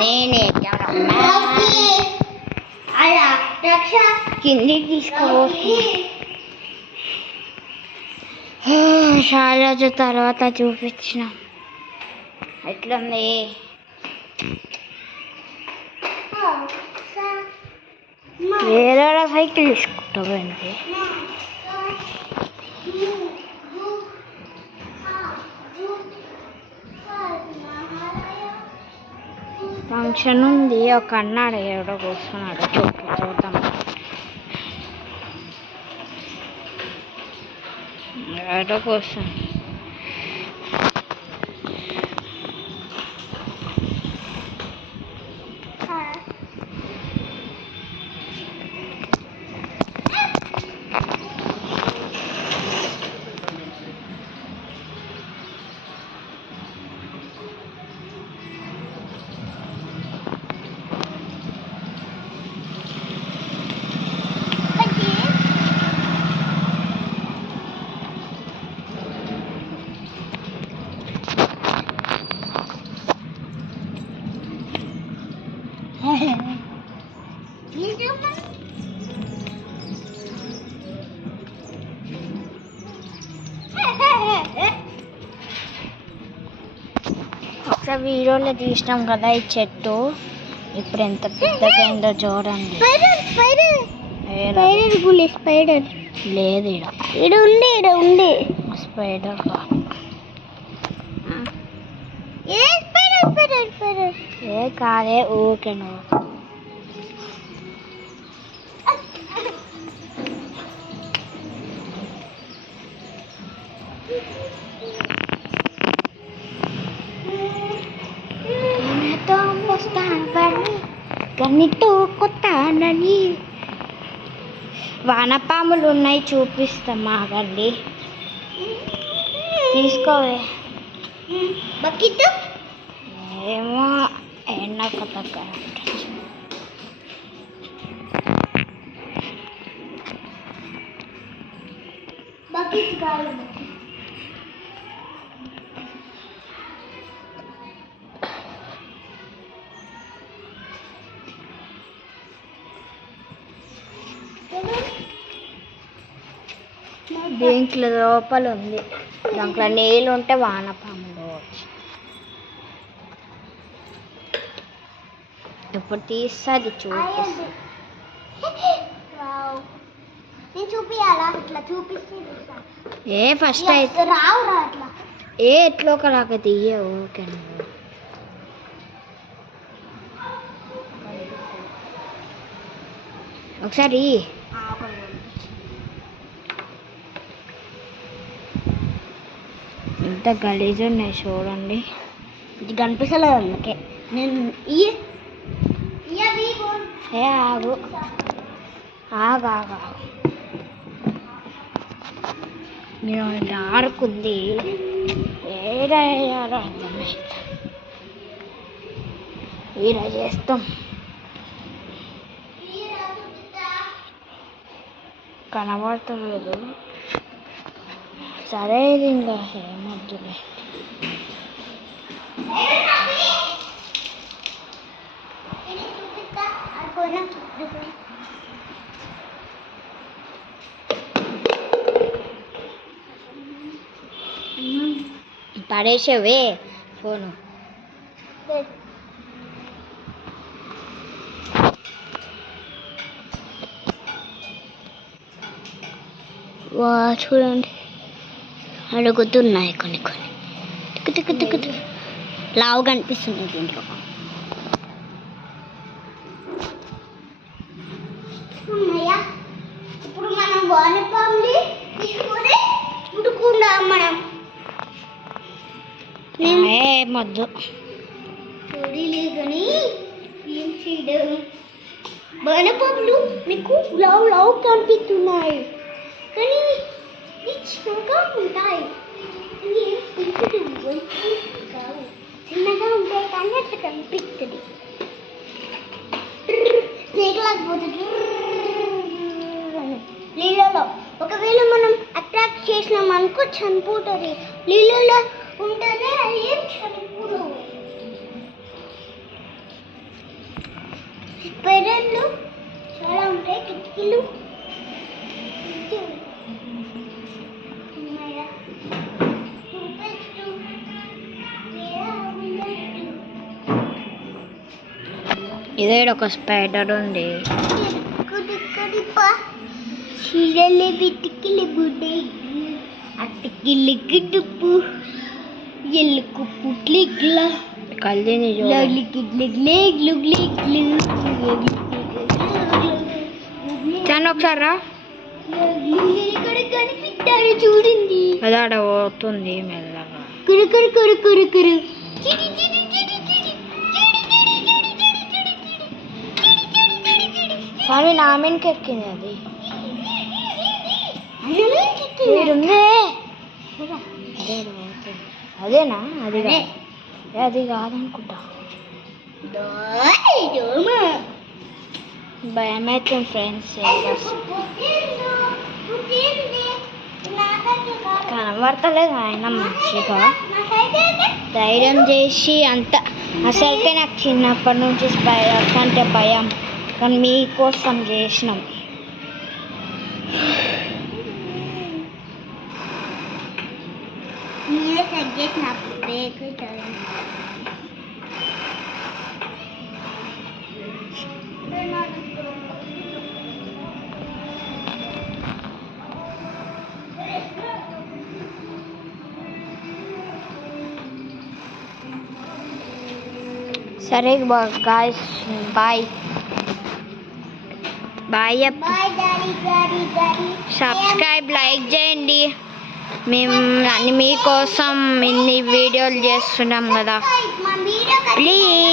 నేనే కిందికి తీసుకో. చాలా రోజుల తర్వాత చూపించిన ఎట్లుంది. వేరే సైకిల్ తీసుకుంటావు అండి. ఫంక్షన్ ఉంది, ఒక అన్నాడు ఎవడో కూర్చున్నాడు. చూద్దాం. ఎవడో కూర్చున్నాడు. ఒకసారి వీడియోలో తీసినాం కదా ఈ చెట్టు, ఇప్పుడు ఎంత పెద్దగా అయిందో చూడండి. లేదు ఈడ ఉంది స్పైడర్. ఏ కాదే ఊకే నువ్వు. గన్నితో కొత్తానని వానపాములు ఉన్నాయి, చూపిస్తాం. ఆగండి, తీసుకోవే. బకెట్ ఏమో ఎండ కొత్తగా బకెట్ కాదు. దీంట్లో లోపల ఉంది, దాంట్లో నీళ్ళు ఉంటే వానపాములు వచ్చి. ఇప్పుడు తీస్తే అది చూపిస్తా. ఏ ఫస్ట్ అయితే ఏ ఎట్లో ఒకలాగా తీయ. ఓకే ఒకసారి ఎంత గలీజ్ ఉన్నాయి చూడండి. ఇది కనిపిస్తలేదు అందుకే నేను ఆగు ఆగు ఆగు నేను డార్క్ ఉంది, ఏడాలో అర్థమైంది. ఈడ చేస్తాం. కనబడతలేదు. సరే ఇది ఇంకా ఏమొద్దులే. పడేసేవే ఫోను. వా చూడండి, అడుగుతున్నాయి కొన్ని కొన్ని. టిక్కు టిక్కు టిక్కు లావు కనిపిస్తున్నాయి దీంట్లో. ఇప్పుడు మనం వానపాముని తీసుకొని ఉడుకుందాం. మనం మొద్దు కానీ ఏం చేయడం. వానపాములు మీకు లావు లావు కనిపిస్తున్నాయి కానీ చిన్నగా ఉంటాయి. చిన్నగా ఉంటాయి కానీ అట్లా కనిపిస్తుంది. స్నేక్ లేకపోతుంది నీళ్ళలో. ఒకవేళ మనం అట్రాక్ట్ చేసినాం అనుకో చనిపోతుంది. నీళ్ళలో ఉంటేనే ఏం చనిపోదు. స్పైరల్లు చాలా ఉంటాయి కిటికీలు. ఇదే ఒక స్పైడర్ ఉంది. చీరలే బిటికిలి బుడ్డే అటికిలికి డుప్పు ఎల్లుకు పుట్లిగ్లా కళ్ళని చాను ఒకసారి రా. కనిపిస్తారు చూడండి. అది ఆడ పోతుంది మెల్లగా. కురు కురు కురు కురు కురు కానీ నా మీదకి ఎక్కింది అది. అదేనా? అది అది కాదనుకుంటా. భయం అవుతుంది ఫ్రెండ్స్. కనబడతలేదు ఆయన మంచిగా ధైర్యం చేసి అంత. అసలుకే నాకు చిన్నప్పటి నుంచి స్పైడర్స్ అంటే భయం, కానీ మీకోసం చేసినాం. సరే guys, bye bye. Subscribe like చేయండి. మేము మీకోసం ఇన్ని వీడియోలు చేస్తున్నాం కదా, ప్లీజ్.